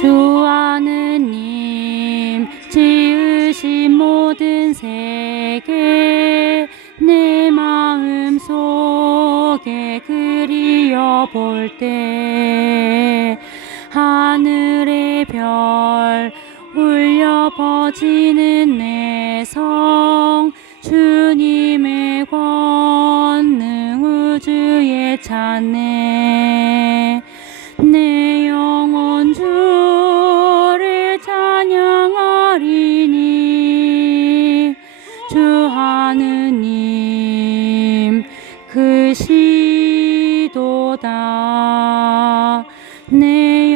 주 하느님 지으신 모든 세계 내 마음 속에 그리워 볼 때 하늘의 별 울려 퍼지는 내 성 주님의 권능 우주에 찬네. 주 하느님 그시도다. 내